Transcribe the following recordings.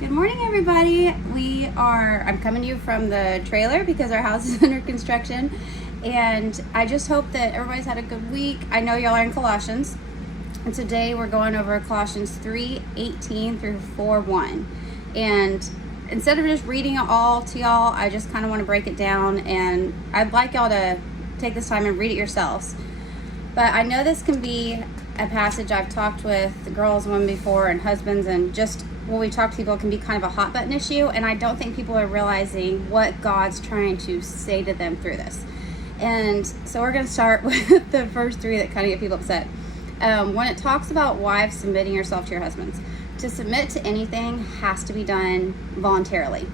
Good morning, everybody. I'm coming to you from the trailer because our house is under construction, and I just hope that everybody's had a good week. I know y'all are in Colossians, and today we're going over Colossians 3:18 through 4:1. And instead of just reading it all to y'all, I just kind of want to break it down, and I'd like y'all to take this time and read it yourselves. But I know this can be a passage I've talked with the girls and women before, and husbands, and just when we talk to people, it can be kind of a hot button issue, and I don't think people are realizing what God's trying to say to them through this. And so we're going to start with the first three that kind of get people upset. When it talks about wives submitting yourself to your husbands, to submit to anything has to be done voluntarily.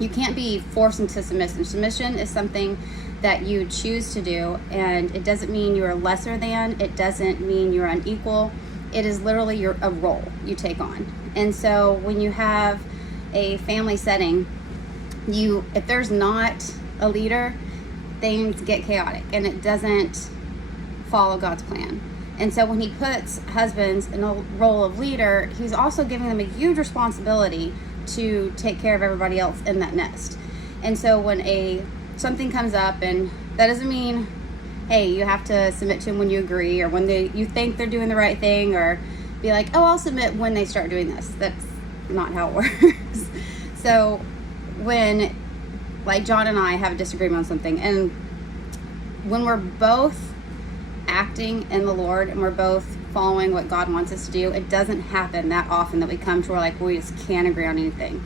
You can't be forced into submission. Submission is something that you choose to do, and it doesn't mean you're lesser than, it doesn't mean you're unequal. It is literally a role you take on. And so when you have a family setting, if there's not a leader, things get chaotic and it doesn't follow God's plan. And so when he puts husbands in a role of leader, he's also giving them a huge responsibility to take care of everybody else in that nest. And so when something comes up, and that doesn't mean, hey, you have to submit to them when you agree or when you think they're doing the right thing, or be like, oh, I'll submit when they start doing this. That's not how it works. So when, like, John and I have a disagreement on something, and when we're both acting in the Lord and we're both following what God wants us to do, it doesn't happen that often that we come to where we just can't agree on anything.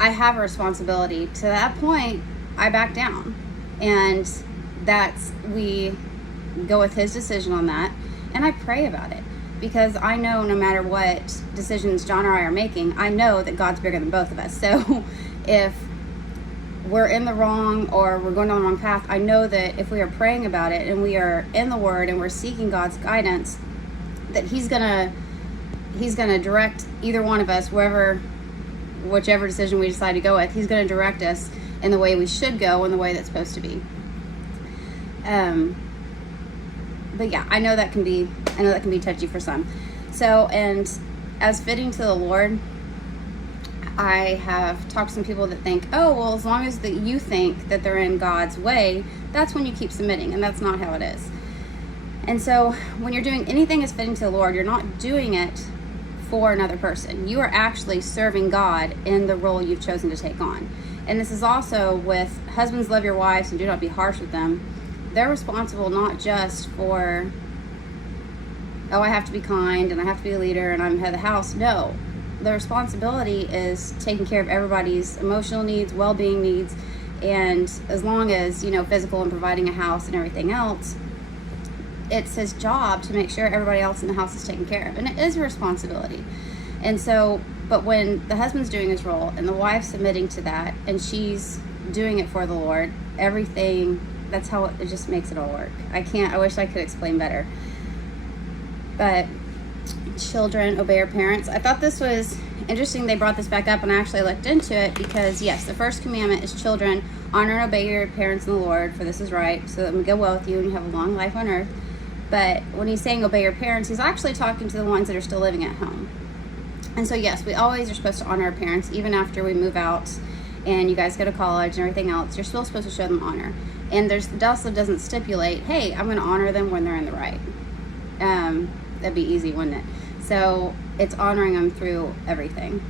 I have a responsibility. To that point, I back down, and we go with his decision on that, and I pray about it, because I know no matter what decisions John or I are making, I know that God's bigger than both of us. So if we're in the wrong or we're going down the wrong path, I know that if we are praying about it and we are in the Word and we're seeking God's guidance, that he's gonna direct either one of us, whichever decision we decide to go with. He's gonna direct us in the way we should go, in the way that's supposed to be. But yeah, I know that can be touchy for some. So, and as fitting to the Lord, I have talked to some people that think, oh, well, as long as that you think that they're in God's way, that's when you keep submitting, and that's not how it is. And so when you're doing anything as fitting to the Lord, you're not doing it for another person. You are actually serving God in the role you've chosen to take on. And this is also with husbands, love your wives and do not be harsh with them. They're responsible not just for, oh, I have to be kind and I have to be a leader and I'm head of the house. No, the responsibility is taking care of everybody's emotional needs, well-being needs, and as long as, physical and providing a house and everything else, it's his job to make sure everybody else in the house is taken care of, and it is a responsibility. And so, but when the husband's doing his role and the wife's submitting to that and she's doing it for the Lord, that's how it just makes it all work. I wish I could explain better. But children, obey your parents. I thought this was interesting they brought this back up, and I actually looked into it because, yes, the first commandment is children, honor and obey your parents in the Lord, for this is right, so that we go well with you and you have a long life on earth. But when he's saying obey your parents, he's actually talking to the ones that are still living at home. And so, yes, we always are supposed to honor our parents, even after we move out and you guys go to college and everything else. You're still supposed to show them honor. And it also doesn't stipulate, hey, I'm going to honor them when they're in the right. That'd be easy, wouldn't it? So it's honoring them through everything.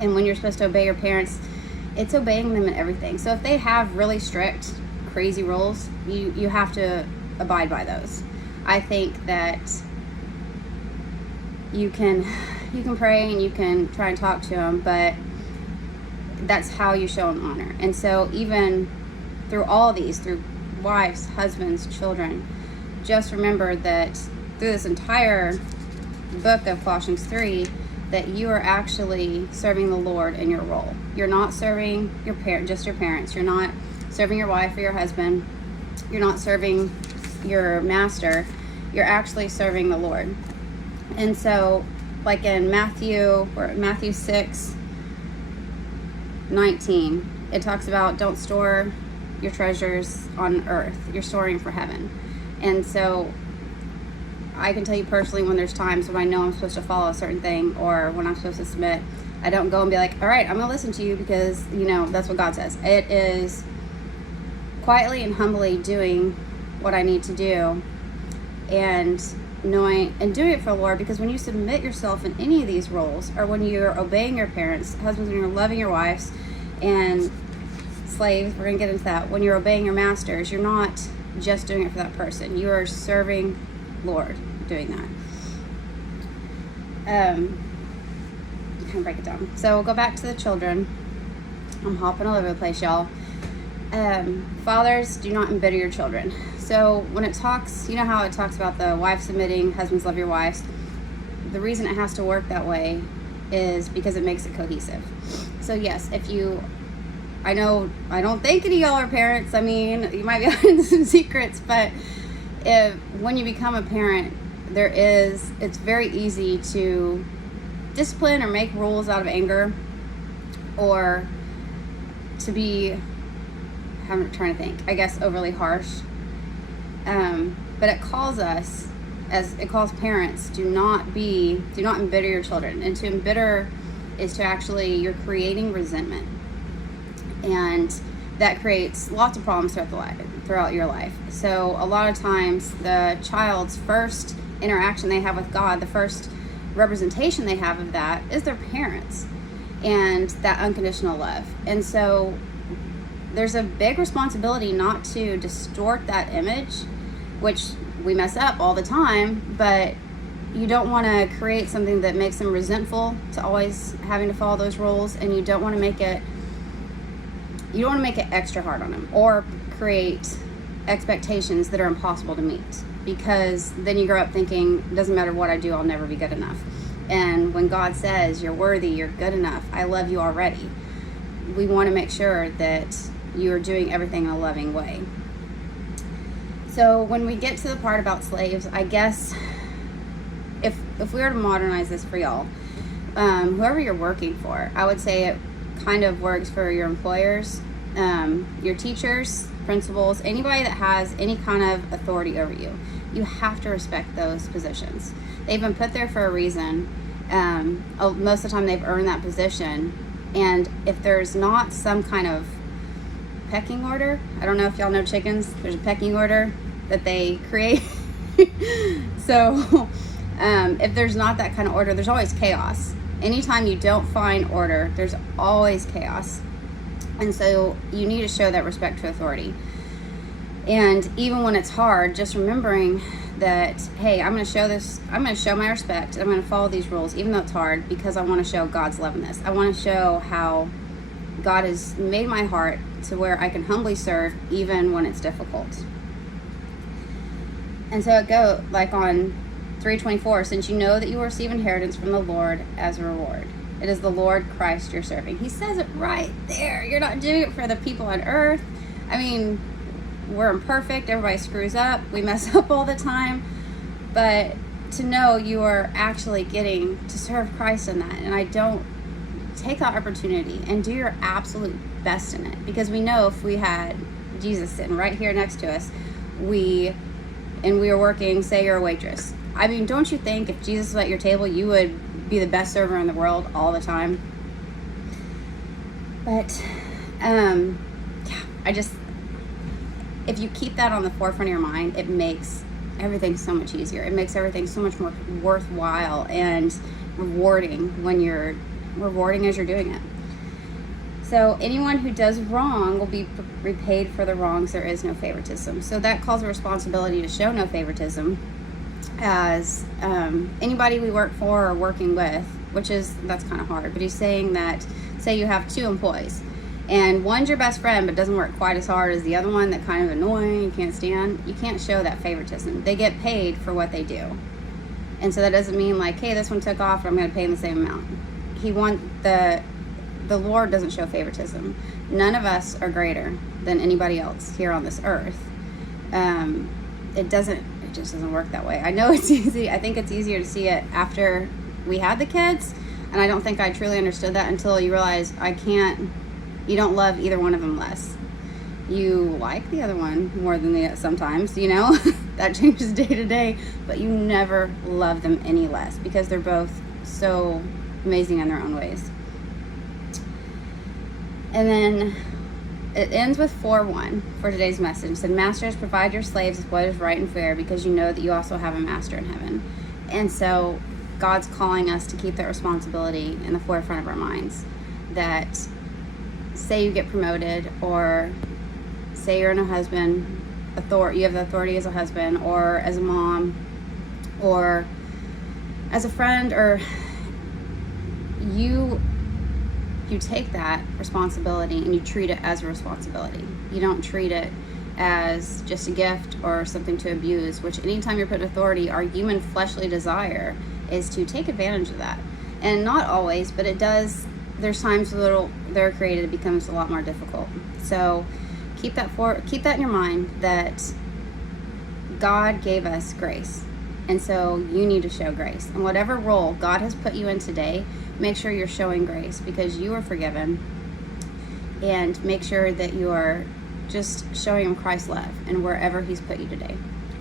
And when you're supposed to obey your parents, it's obeying them in everything. So if they have really strict, crazy rules, you have to abide by those. I think that you can pray and you can try and talk to them, but that's how you show them honor. And so even through all of these, through wives, husbands, children, just remember that through this entire book of Colossians 3, that you are actually serving the Lord in your role. You're not serving just your parents. You're not serving your wife or your husband. You're not serving your master. You're actually serving the Lord. And so, like in Matthew 6:19, it talks about don't store your treasures on earth. You're storing for heaven. And so I can tell you personally, when there's times when I know I'm supposed to follow a certain thing or when I'm supposed to submit, I don't go and be like, all right, I'm going to listen to you because, that's what God says. It is quietly and humbly doing what I need to do and knowing and doing it for the Lord, because when you submit yourself in any of these roles, or when you're obeying your parents, husbands, when you're loving your wives, and slaves, we're going to get into that, when you're obeying your masters, you're not just doing it for that person. You are serving Lord doing that. Kind of break it down. So we'll go back to the children. I'm hopping all over the place, y'all. Fathers, do not embitter your children. So when it talks, you know how it talks about the wife submitting, husbands love your wives. The reason it has to work that way is because it makes it cohesive. So yes, I don't think any of y'all are parents. I mean, you might be hiding some secrets, but when you become a parent, it's very easy to discipline or make rules out of anger, or to be, I'm trying to think, I guess overly harsh. But it calls parents, do not embitter your children. And to embitter is to actually, you're creating resentment. And that creates lots of problems throughout your life. So a lot of times the child's first interaction they have with God, the first representation they have of that is their parents and that unconditional love. And so there's a big responsibility not to distort that image, which we mess up all the time, but you don't want to create something that makes them resentful to always having to follow those rules, and you don't want to make it extra hard on them or create expectations that are impossible to meet, because then you grow up thinking, it doesn't matter what I do, I'll never be good enough. And when God says you're worthy, you're good enough, I love you already, we want to make sure that you are doing everything in a loving way. So when we get to the part about slaves, I guess if we were to modernize this for y'all, whoever you're working for, I would say it kind of works for your employers, your teachers, principals, anybody that has any kind of authority over you. You have to respect those positions. They've been put there for a reason. Most of the time they've earned that position. And if there's not some kind of pecking order, I don't know if y'all know chickens, there's a pecking order that they create. So if there's not that kind of order, there's always chaos. Anytime you don't find order, there's always chaos. And so you need to show that respect to authority. And even when it's hard, just remembering that, hey, I'm going to show my respect. I'm going to follow these rules, even though it's hard, because I want to show God's love in this. I want to show how God has made my heart to where I can humbly serve even when it's difficult. And so it goes like on 3:24, since you know that you will receive inheritance from the Lord as a reward. It is the Lord Christ you're serving. He says it right there. You're not doing it for the people on earth. I mean, we're imperfect. Everybody screws up. We mess up all the time. But to know you are actually getting to serve Christ in that. And I don't take that opportunity and do your absolute best in it. Because we know if we had Jesus sitting right here next to us, we were working, say you're a waitress. I mean, don't you think if Jesus was at your table, you would be the best server in the world all the time? But, if you keep that on the forefront of your mind, it makes everything so much easier. It makes everything so much more worthwhile and rewarding as you're doing it. So anyone who does wrong will be repaid for the wrongs. There is no favoritism. So that calls a responsibility to show no favoritism as anybody we work for or working with, that's kind of hard. But he's saying that, say you have 2 employees, and one's your best friend but doesn't work quite as hard as the other one, that kind of annoying, you can't stand. You can't show that favoritism. They get paid for what they do. And so that doesn't mean like, hey, this one took off, I'm going to pay him the same amount. The Lord doesn't show favoritism. None of us are greater than anybody else here on this earth. It just doesn't work that way. I know it's easy. I think it's easier to see it after we had the kids, and I don't think I truly understood that until you realize you don't love either one of them less. You like the other one more than sometimes, that changes day to day, but you never love them any less because they're both so amazing in their own ways. And then it ends with 4:1 for today's message. It said, "Masters, provide your slaves with what is right and fair, because you know that you also have a master in heaven." And so God's calling us to keep that responsibility in the forefront of our minds. That say you get promoted, or say you're in a husband, you have the authority as a husband, or as a mom, or as a friend, or you take that responsibility and you treat it as a responsibility. You don't treat it as just a gift or something to abuse, which anytime you're put in authority, our human fleshly desire is to take advantage of that. And not always, but it does. There's times where they're created, it becomes a lot more difficult. So keep that in your mind, that God gave us grace. And so you need to show grace. And whatever role God has put you in today, make sure you're showing grace, because you are forgiven. And make sure that you are just showing him Christ's love and wherever he's put you today.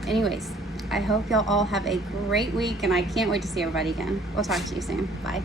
Anyways, I hope y'all all have a great week, and I can't wait to see everybody again. We'll talk to you soon. Bye.